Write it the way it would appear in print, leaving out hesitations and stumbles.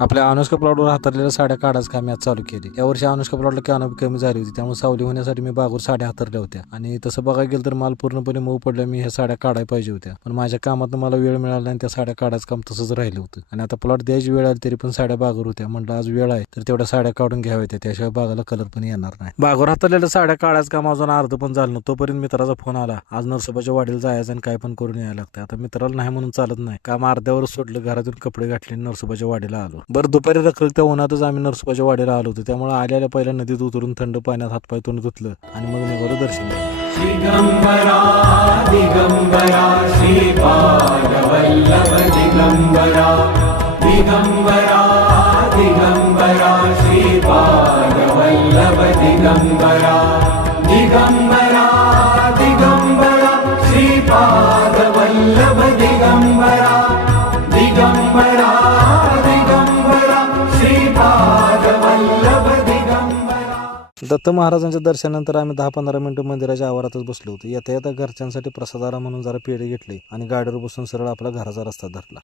आपल्या अनुष्का प्लॉटवर हातरलेल्या साड्या काढायचं काम आज चालू केली। यावर्षी अनुष्का प्लॉटला कॅनोपी कमी झाली होती, त्यामुळे सावली होण्यासाठी मी बागूर साड्या हातरल्या होत्या आणि तसं बघायला गेलं तर माल पूर्णपणे मऊ पडल्या। मी ह्या साड्या काढायला पाहिजे होत्या, पण माझ्या कामात मला वेळ मिळाला आणि त्या साड्या काढायचं काम तसंच राहिलं होतं। आणि आता प्लॉट द्यायची वेळ आली तरी पण साड्या बागूर होत्या। म्हटलं आज वेळ आहे तर तेवढ्या साड्या काढून घ्याव्या होत्या, त्याशिवाय बागाला कलर पण येणार नाही। बागूर हातरलेल्या साड्या काढायचं काम अजून अर्ध पण झालं नव्हतं, तोपर्यंत मित्राचा फोन आला, आज नरसोबाच्या वाडीला जायचं आणि काय पण करून यायला लागतं। आता मित्राला नाही म्हणून चालत नाही, काम अर्ध्यावर सोडलं, घरातून कपडे घातले, नरसोबाच्या वाडीला आलो। बरं दुपारी रखरखत्या उन्हातच आम्ही नरसोबाच्या वाडीला आलो होतो, त्यामुळे आल्याला पहिल्या नदीत उतरून थंड पाण्यात हातपाय तोंड धुतलं आणि मग निघालो दर्शन घ्यायला। दिगंबरा दिगंबरा श्रीपादवल्लभ दिगंबरा दिगंबरा दिगंबरा श्रीपादवल्लभ दिगंबरा दिगंबरा दिगंबरा श्रीपादवल्लभ दिगंबरा दिगंबरा दिगंबरा श्रीपादवल्लभ दिगंबरा। दत्त महाराजांच्या दर्शनानंतर आम्ही 10-15 मिनिटं मंदिराच्या आवारातच बसलो होतो। येता येता घरच्यांसाठी प्रसादारा म्हणून जरा पेढे घेतले आणि गाडीवर बसून सरळ आपला घराचा रस्ता धरला।